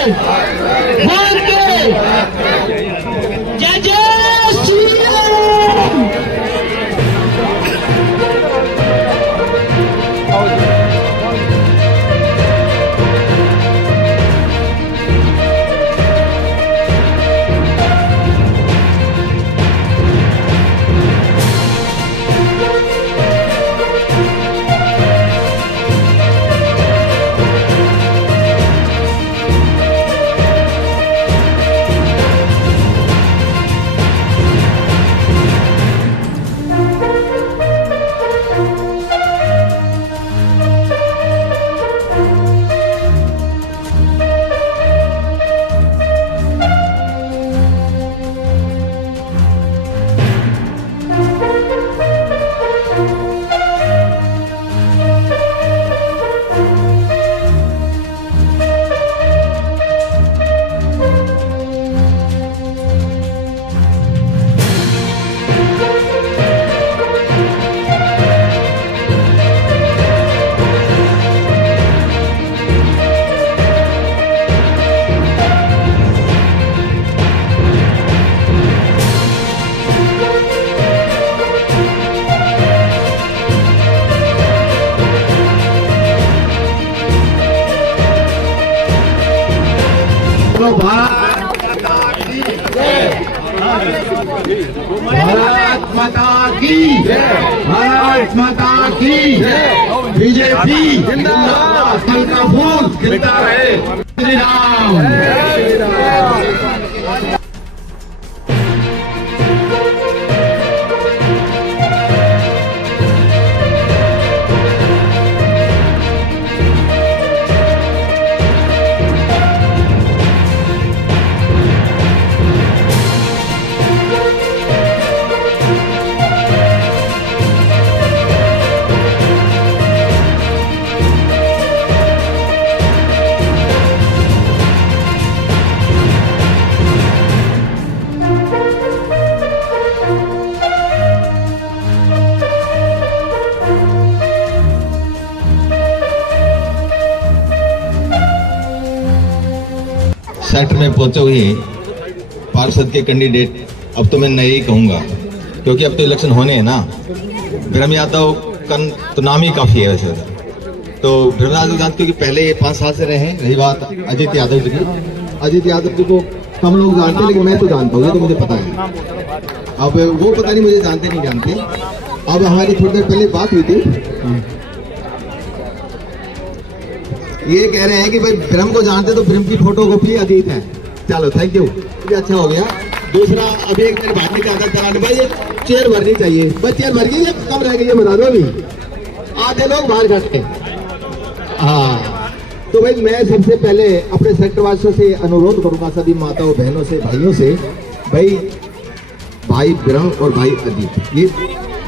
जय जय श्री राम। भारत माता की भारत माता की बीजेपी जिंदाबाद, कल का फूल खिलता रहे। श्री राम। सेक्टर में पहुंचे हुए पार्षद के कैंडिडेट, अब तो मैं नहीं कहूंगा क्योंकि अब तो इलेक्शन होने हैं ना। ब्रह्म यादव का तो नाम ही काफी है वैसे तो। ब्रह्म यादव जानते हो कि पहले ये 5 साल से रहे हैं। रही बात अजित यादव जी की, अजित यादव जी को कम लोग जानते, लेकिन मैं तो जानता हूँ, ये तो मुझे पता है। अब वो पता नहीं मुझे जानते नहीं जानते। अब हमारी थोड़ी देर पहले बात हुई थी, ये कह रहे हैं कि भाई ब्रह्म को जानते तो ब्रह्म की फोटोकॉपी अजीत है। चलो थैंक यू, ये अच्छा हो गया। दूसरा, अभी एक मेरे भाई का चलाने भाई ये चेयर भरनी चाहिए, बस चेयर भर गई है, कम रह गई है बता दो। अभी आधे लोग बाहर खड़े हैं। हाँ, तो भाई मैं सबसे पहले अपने सेक्टर वासियों से अनुरोध करूंगा, सभी माताओं बहनों से भाइयों से, भाई ब्रह्म और भाई अजीत, ये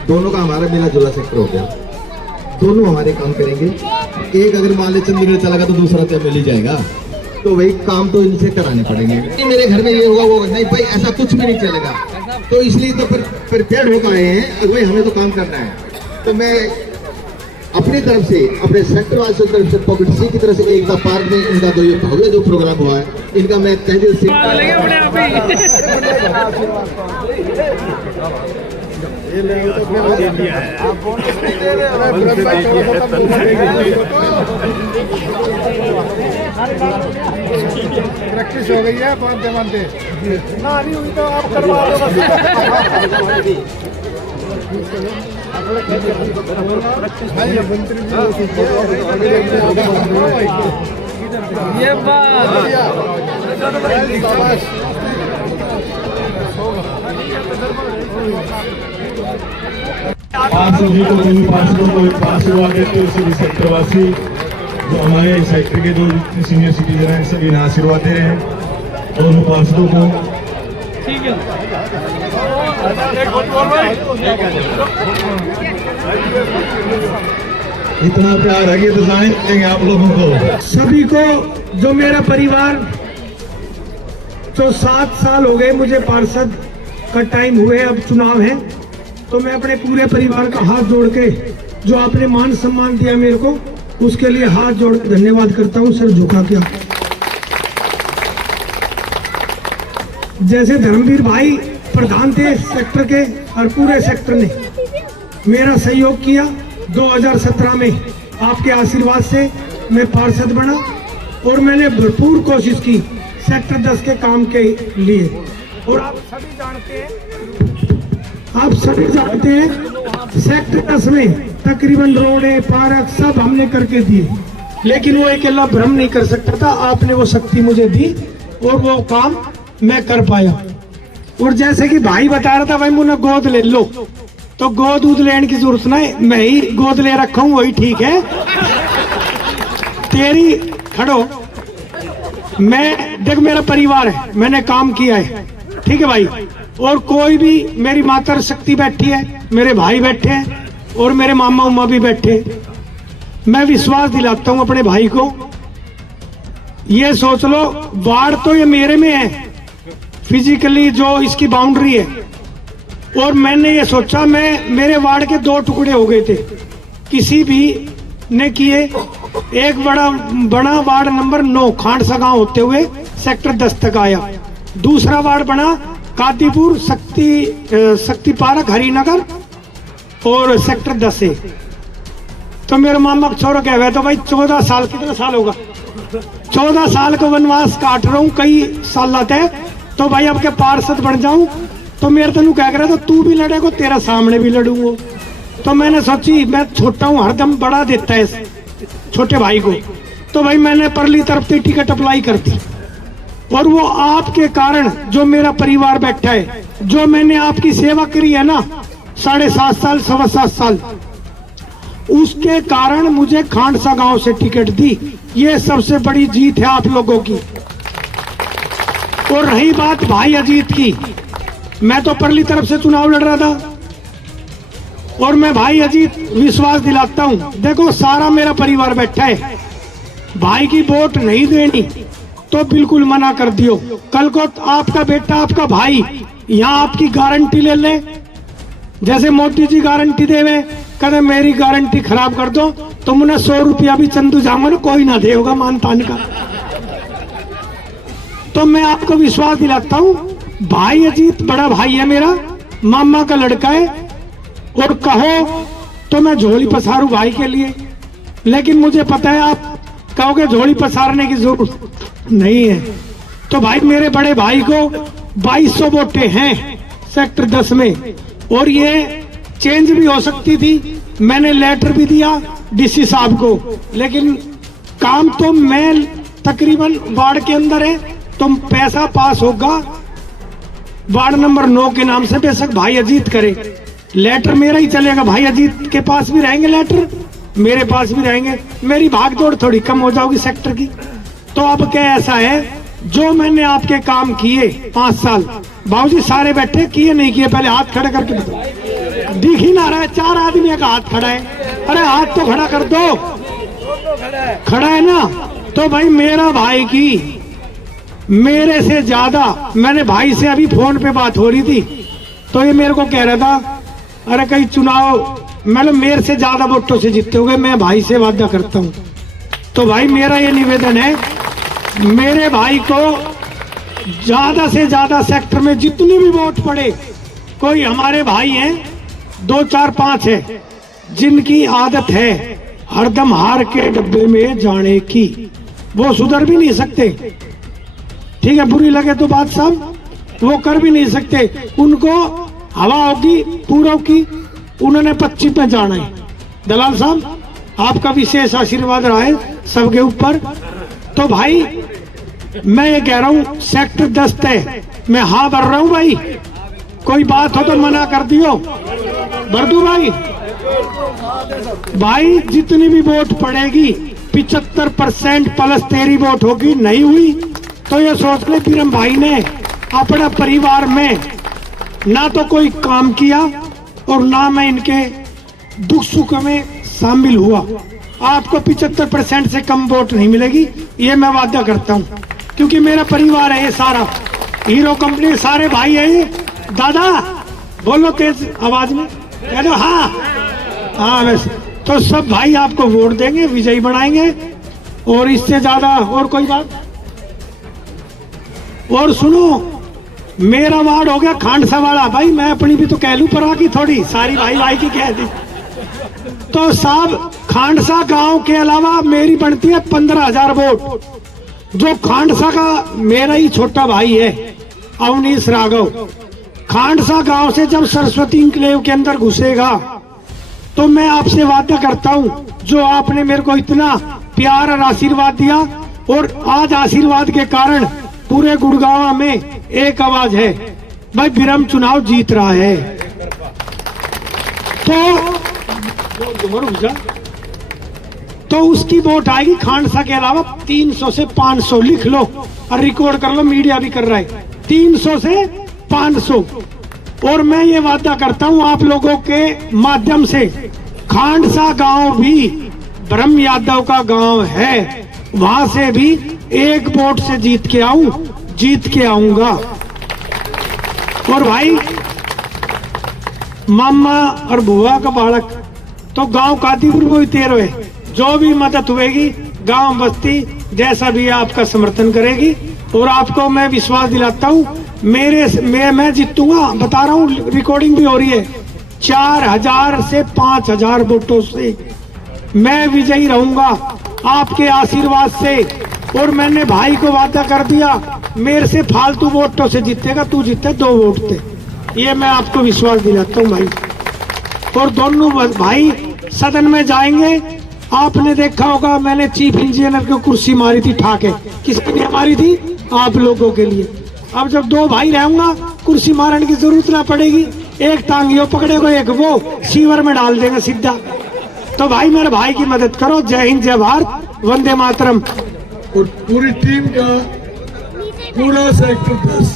दोनों का हमारा मिला जुला सेक्टर हो गया। दोनों हमारे काम करेंगे। एक अगर मान ले चंडीगढ़ चला गया तो दूसरा तो मिल ही जाएगा। तो वही काम तो इनसे कराने पड़ेंगे। मेरे घर में ये होगा वो नहीं भाई, ऐसा कुछ भी नहीं चलेगा। तो इसलिए तो प्रिपेयर होकर आए हैं भाई, हमें तो काम करना है। तो मैं अपनी तरफ से, अपने सेक्टर वासियों की तरफ से, पॉकेट सी की तरफ से एकता पार्क में इनका जो ये भव्य जो प्रोग्राम हुआ है, इनका मैं तहे दिल से प्रैक्टिस हो गई है, मानते मानते ना नहीं हुई तो आप करवा दो। ये बात आप सभी को, सभी पार्षदों को एक आशीर्वाद देते हुए सभी सेक्टरवासी जो हमारे सेक्टर के जो सीनियर सिटीजन हैं सभी इन्हें आशीर्वाद दे रहे हैं। और उन पार्षदों को इतना प्यार है कि तो जाने देंगे आप लोगों को। सभी को, जो मेरा परिवार, जो 7 साल हो गए मुझे पार्षद का टाइम हुए, अब चुनाव है, तो मैं अपने पूरे परिवार का हाथ जोड़ के, जो आपने मान सम्मान दिया मेरे को, उसके लिए हाथ जोड़ के धन्यवाद करता हूँ। सर झुका के जैसे धर्मवीर भाई प्रधान थे सेक्टर के और पूरे सेक्टर ने मेरा सहयोग किया। 2017 में आपके आशीर्वाद से मैं पार्षद बना और मैंने भरपूर कोशिश की सेक्टर 10 के काम के लिए। और आप सभी जानते हैं सेक्टर 10 में तकरीबन रोडे पार्क सब हमने करके दिए, लेकिन वो अकेला भ्रम नहीं कर सकता था। आपने वो शक्ति मुझे दी और वो काम मैं कर पाया। और जैसे कि भाई बता रहा था भाई मुझे गोद ले लो, तो गोद दूध लेने की जरूरत नहीं, मैं ही गोद ले रखा हूं वही ठीक है। तेरी खड़ो, मैं देख मेरा परिवार है, मैंने काम किया है, ठीक है भाई। और कोई भी मेरी माता शक्ति बैठी है, मेरे भाई बैठे हैं और मेरे मामा उमा भी बैठे। मैं विश्वास दिलाता हूं अपने भाई को, ये सोच लो वार्ड तो ये मेरे में है फिजिकली जो इसकी बाउंड्री है। और मैंने ये सोचा मेरे वार्ड के 2 टुकड़े हो गए थे किसी भी ने किए। एक बड़ा वार्ड नंबर 9 खांडसा गांव होते हुए सेक्टर 10 तक आया। दूसरा वार्ड बना कादीपुर शक्ति पार्क हरिनगर और सेक्टर 10 से। तो मेरे मामा का छोरा कह रहा तो भाई 14 साल, कितना साल होगा, 14 साल का वनवास काट रहा हूँ कई साल लाते हैं, तो भाई अब के पार्षद बन जाऊं। तो मेरे तेन कह रहा तो तू भी लड़ेगा, तेरा सामने भी लड़ूंगा। तो मैंने सोची मैं छोटा हूँ, हरदम बड़ा देता है छोटे भाई को। तो भाई मैंने परली तरफ से टिकट अप्लाई कर दी। और वो आपके कारण जो मेरा परिवार बैठा है, जो मैंने आपकी सेवा करी है ना 7.5 साल 7.25 साल, उसके कारण मुझे खांडसा गांव से टिकट दी। ये सबसे बड़ी जीत है आप लोगों की। और रही बात भाई अजीत की, मैं तो परली तरफ से चुनाव लड़ रहा था और मैं भाई अजीत विश्वास दिलाता हूं, देखो सारा मेरा परिवार बैठा है, भाई की वोट नहीं देनी तो बिल्कुल मना कर दियो। कल को आपका बेटा आपका भाई यहाँ आपकी गारंटी ले ले, जैसे मोदी जी गारंटी देवे, कहते मेरी गारंटी खराब कर दो तो मुझे 100 रुपया भी चंदू जामन कोई ना दे होगा मानतान का। तो मैं आपको विश्वास दिलाता हूं, भाई अजीत बड़ा भाई है मेरा, मामा का लड़का है। और कहो तो मैं झोली पसारूं भाई के लिए, लेकिन मुझे पता है आप कहोगे झोली पसारने की जरूरत नहीं है। तो भाई मेरे बड़े भाई को 2200 वोटें हैं सेक्टर 10 में, और ये चेंज भी हो सकती थी। मैंने लेटर भी दिया डीसी साहब को, लेकिन काम तो मैं तकरीबन वार्ड के अंदर है, तो पैसा पास होगा वार्ड नंबर 9 के नाम से, बेशक भाई अजीत करे, लेटर मेरा ही चलेगा। भाई अजीत के पास भी रहेंगे लेटर, मेरे पास भी रहेंगे, मेरी भागदौड़ थोड़ी कम हो जाएगी सेक्टर की। तो अब क्या ऐसा है, जो मैंने आपके काम किए 5 साल, बाबूजी सारे बैठे किए नहीं किए, पहले हाथ खड़े करके बताओ। दिख ही ना रहा है, 4 आदमी का हाथ खड़ा है, अरे हाथ तो खड़ा कर दो, खड़ा है ना। तो भाई मेरा भाई की मेरे से ज्यादा, मैंने भाई से अभी फोन पे बात हो रही थी, तो ये मेरे को कह रहा था अरे कहीं चुनाव मतलब मेरे से ज्यादा वोटों से जीते होगे, मैं भाई से वादा करता हूं। तो भाई मेरा ये निवेदन है, मेरे भाई को ज्यादा से ज्यादा सेक्टर में जितनी भी वोट पड़े, कोई हमारे भाई हैं 2 4 5 है जिनकी आदत है हरदम हार के डब्बे में जाने की, वो सुधर भी नहीं सकते, ठीक है, बुरी लगे तो बात साहब, वो कर भी नहीं सकते। उनको हवा होगी पूर्व की, उन्होंने पश्चिम में जाना है। दलाल साहब आपका विशेष आशीर्वाद रहा है सबके ऊपर। तो भाई मैं ये कह रहा हूं सेक्टर 10 है, मैं हाँ भर रहा हूं भाई, कोई बात हो तो मना कर दियो, भर दूं भाई। भाई जितनी भी वोट पड़ेगी 75% प्लस तेरी वोट होगी, नहीं हुई तो ये सोच ले फिर हम भाई ने अपना परिवार में ना तो कोई काम किया और ना मैं इनके दुख सुख में शामिल हुआ। आपको 75% से कम वोट नहीं मिलेगी, ये मैं वादा करता हूं, क्योंकि मेरा परिवार है ये सारा, हीरो कंपनी सारे भाई है ये। दादा बोलो तेज आवाज में, कह दो हाँ हाँ, वैसे तो सब भाई आपको वोट देंगे, विजयी बनाएंगे, और इससे ज्यादा और कोई बात। और सुनो, मेरा वार्ड हो गया खांडसा वाला। भाई मैं अपनी भी तो कह लूं पर की थोड़ी सारी भाई भाई की कह दी। तो साहब खांडसा गांव के अलावा मेरी बनती है 15,000 वोट। जो खांडसा का मेरा ही छोटा भाई है अवनीश राघव, खांडसा गांव से जब सरस्वती इंक्लेव के अंदर घुसेगा तो मैं आपसे वादा करता हूं, जो आपने मेरे को इतना प्यार और आशीर्वाद दिया, और आज आशीर्वाद के कारण पूरे गुड़गांव में एक आवाज है, भाई बिरम चुनाव जीत रहा है। तो उसकी वोट आएगी खांडसा के अलावा 300 से 500, लिख लो और रिकॉर्ड कर लो, मीडिया भी कर रहा है, 300 से 500। और मैं ये वादा करता हूं आप लोगों के माध्यम से, खांडसा गांव भी ब्रह्म यादव का गांव है, वहां से भी एक वोट से जीत के आऊंगा। और भाई मामा और बुआ का बालक तो गांव कादीपुर को ही तेरो है, जो भी मदद हुएगी गांव बस्ती जैसा भी आपका समर्थन करेगी। और आपको मैं विश्वास दिलाता हूं मैं जीतूंगा, बता रहा हूं, रिकॉर्डिंग भी हो रही है, 4,000 से 5,000 वोटों से मैं विजयी रहूंगा आपके आशीर्वाद से। और मैंने भाई को वादा कर दिया, मेरे से फालतू वोटों से जीतेगा, तू जीते 2 वोट थे, ये मैं आपको विश्वास दिलाता हूं भाई। और दोनों भाई सदन में जाएंगे। आपने देखा होगा मैंने चीफ इंजीनियर को कुर्सी मारी थी ठाके, किसके लिए मारी थी? आप लोगों के लिए। अब जब 2 भाई रहूंगा कुर्सी मारने की जरूरत ना पड़ेगी, एक टांग यो पकड़ेगा, एक वो सीवर में डाल देंगे सीधा। तो भाई मेरे भाई की मदद करो। जय हिंद, जय भारत, वंदे मातरम। और पूरी टीम का पूरा सेक्टर 10,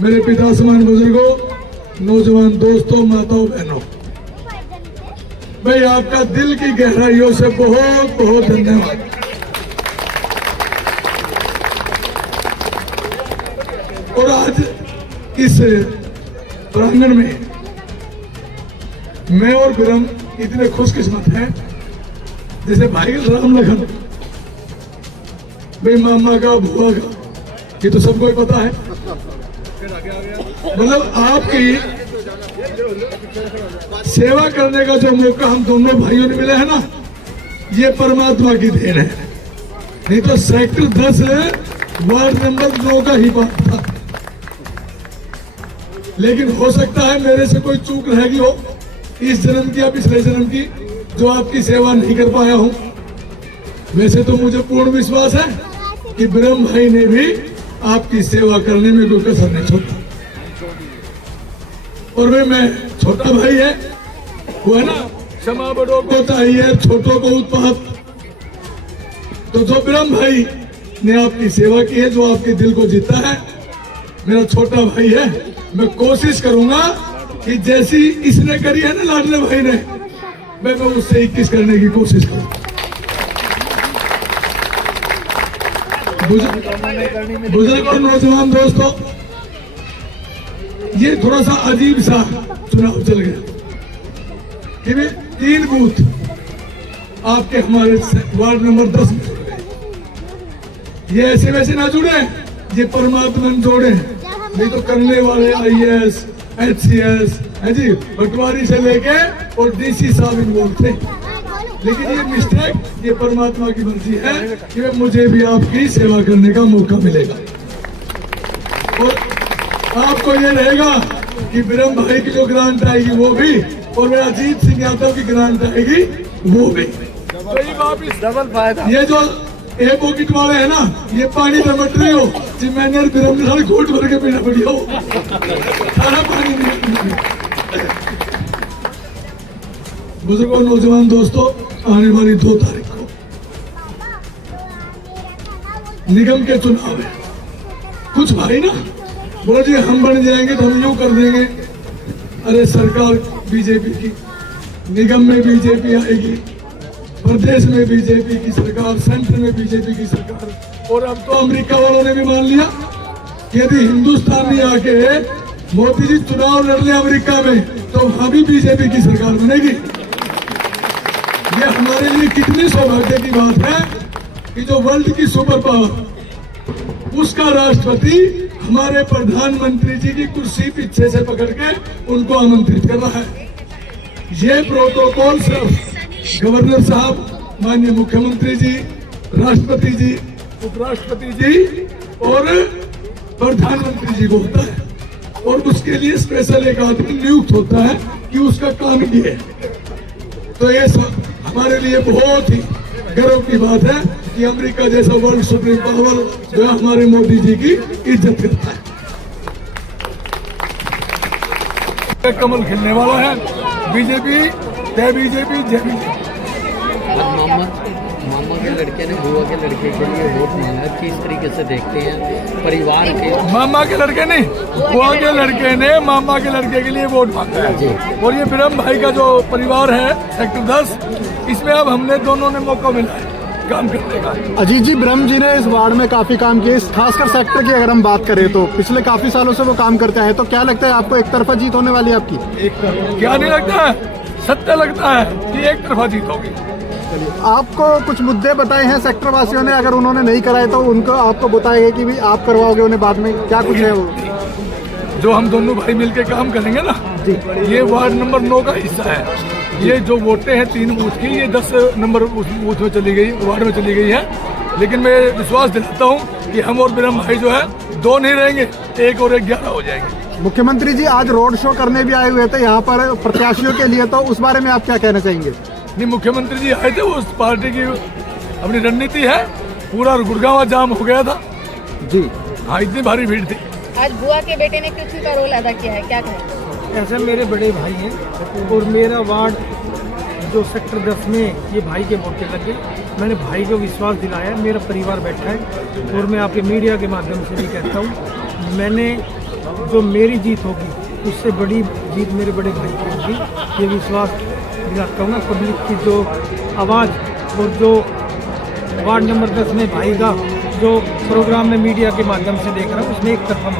मेरे पिता समान बुजुर्गों, नौजवान दोस्तों, माताओं, बहनों, भाई आपका दिल की गहराइयों से बहुत बहुत धन्यवाद। और आज इस प्रांगण में मैं और बिरम इतने खुशकिस्मत हैं, जैसे भाई राम लखन, भाई मामा का, बुआ का, ये तो सबको ही पता है। मतलब आपकी सेवा करने का जो मौका हम दोनों भाइयों ने मिला है ना, ये परमात्मा की देन है। नहीं तो सेक्टर 10 वार्ड नंबर 9 का ही बात था। लेकिन हो सकता है मेरे से कोई चूक रह गई हो इस जन्म की या पिछले जन्म की, जो आपकी सेवा नहीं कर पाया हूं। वैसे तो मुझे पूर्ण विश्वास है कि ब्रह्म भाई ने भी आपकी सेवा करने में कोई कसर नहीं छोड़ा। और वे मैं छोटा भाई है, वो है ना, क्षमा बड़ों को चाहिए, छोटों को उत्पात। तो जो ब्रह्म भाई ने आपकी सेवा की है, जो आपके दिल को जीता है, मेरा छोटा भाई है, मैं कोशिश करूंगा कि जैसी इसने करी है ना लाडले भाई ने, मैं उससे 21 करने की कोशिश करूं। बुजुर्ग और नौजवान दोस्तों, ये थोड़ा सा अजीब सा चुनाव चल गया कि 3 बूथ आपके हमारे वार्ड नंबर 10 में जुड़ गए। ये ऐसे वैसे ना जुड़े, ये परमात्मा जोड़े, नहीं तो करने वाले IAS, HCS है जी, पटवारी से लेके और DC साहब इन्वॉल्व थे। लेकिन ये मिस्टेक, ये परमात्मा की मर्जी है कि मुझे भी आपकी सेवा करने का मौका मिलेगा। और आपको ये रहेगा कि ब्रह्म भाई की जो ग्रांट आएगी वो भी, और मेरा अजीत सिंह यादव की ग्रांट आएगी वो भी। डबल फायदा। ये जो ए पॉकेट वाले है ना, ये पानी में मट रहे हो जी, मैंने ब्रह्म ने सारे घोट भर के पीना पड़ी हो, सारा पानी नहीं। बुजुर्गों, नौजवान दोस्तों, आने वाली 2 तारीख को निगम के चुनाव है। कुछ भाई ना बोल जी हम बन जाएंगे तो हम यूं कर देंगे। अरे सरकार बीजेपी की, निगम में बीजेपी आएगी, प्रदेश में बीजेपी की सरकार, सेंटर में बीजेपी की सरकार, और अब तो अमेरिका वालों ने भी मान लिया कि यदि हिंदुस्तान में आके मोदी जी चुनाव लड़ ले अमेरिका में, तो वहां भी बीजेपी की सरकार बनेगी। ये हमारे लिए कितनी सौभाग्य की बात है कि जो वर्ल्ड की सुपर पावर, उसका राष्ट्रपति हमारे प्रधानमंत्री जी की कुर्सी पीछे से पकड़ के उनको आमंत्रित कर रहा है। ये प्रोटोकॉल सिर्फ गवर्नर साहब, माननीय मुख्यमंत्री जी, राष्ट्रपति जी, उपराष्ट्रपति जी और प्रधानमंत्री जी को होता है, और उसके लिए स्पेशल एक आदमी नियुक्त होता है कि उसका काम ये है। तो ये सब हमारे लिए बहुत ही गर्व की बात है कि अमेरिका जैसा वर्ल्ड सुप्रीम पावर जो है हमारे मोदी जी की इज्जत करता है। कमल खिलने वाला है। बीजेपी जय बीजेपी जय बीजेपी। मामा के लड़के ने बुआ के लड़के के लिए वोट मांगा, किस तरीके से देखते हैं परिवार के? मामा के लड़के नहीं, बुआ के लड़के ने मामा के लड़के के लिए वोट मांगा है। और ये ब्रह्म भाई का जो परिवार है सेक्टर 10, इसमें अब हमने दोनों ने मौका मिला है काम करने का। अजीत जी, ब्रह्म जी ने इस वार्ड में काफी काम किए, खासकर सेक्टर की अगर हम बात करें तो पिछले काफी सालों से वो काम करते हैं। तो क्या लगता है आपको एक तरफा जीत होने वाली है आपकी? क्या नहीं लगता है, सत्य लगता है कि एक तरफा जीत होगी। आपको कुछ मुद्दे बताए हैं सेक्टर वासियों ने, अगर उन्होंने नहीं कराए तो उनको आपको बताएंगे कि भी आप करवाओगे उन्हें बाद में, क्या कुछ है वो? जो हम दोनों भाई मिलके काम करेंगे ना, ये वार्ड नंबर 9 का हिस्सा है। ये जो वोटें हैं 3 बूथ की, ये 10 नंबर बूथ में चली गई, वार्ड में चली गई है। लेकिन मैं विश्वास दिलाता हूँ कि हम और ब्रह्म भाई जो है 2 नहीं रहेंगे, 1 और 1 11 हो जाएंगे। मुख्यमंत्री जी आज रोड शो करने भी आए हुए थे यहाँ पर प्रत्याशियों के लिए, तो उस बारे में आप क्या कहना चाहेंगे? नहीं, मुख्यमंत्री जी आए थे, उस पार्टी की अपनी रणनीति है। पूरा गुड़गांव जाम हो गया था जी। हाँ, इतनी भारी भीड़ थी। आज बुआ के बेटे ने किसी का रोल अदा किया है, क्या कहें? ऐसे मेरे बड़े भाई हैं और मेरा वार्ड जो सेक्टर 10 में ये भाई के वोटें लग गए। मैंने भाई को विश्वास दिलाया, मेरा परिवार बैठा है और मैं आपके मीडिया के माध्यम से भी कहता हूँ, मैंने जो मेरी जीत होगी उससे बड़ी जीत मेरे बड़े भाई की होगी, ये विश्वास दिलाता हूँ। पब्लिक की जो आवाज़ और जो वार्ड नंबर 10 में भाई का जो प्रोग्राम में मीडिया के माध्यम से देख रहा हूँ, उसमें एक तरफा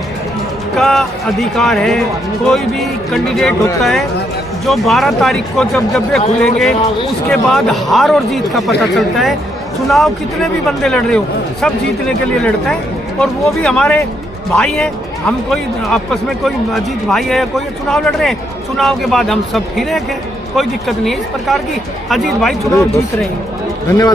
का अधिकार है। कोई भी कैंडिडेट होता है जो 12 तारीख को जब डब्बे खुलेंगे उसके बाद हार और जीत का पता चलता है। चुनाव कितने भी बंदे लड़ रहे हो, सब जीतने के लिए लड़ते हैं और वो भी हमारे भाई हैं। हम कोई आपस में कोई अजीत भाई है, कोई चुनाव लड़ रहे हैं, चुनाव के बाद हम सब फिर एक हैं, कोई दिक्कत नहीं है इस प्रकार की। अजीत भाई चुनाव जीत रहे हैं। धन्यवाद।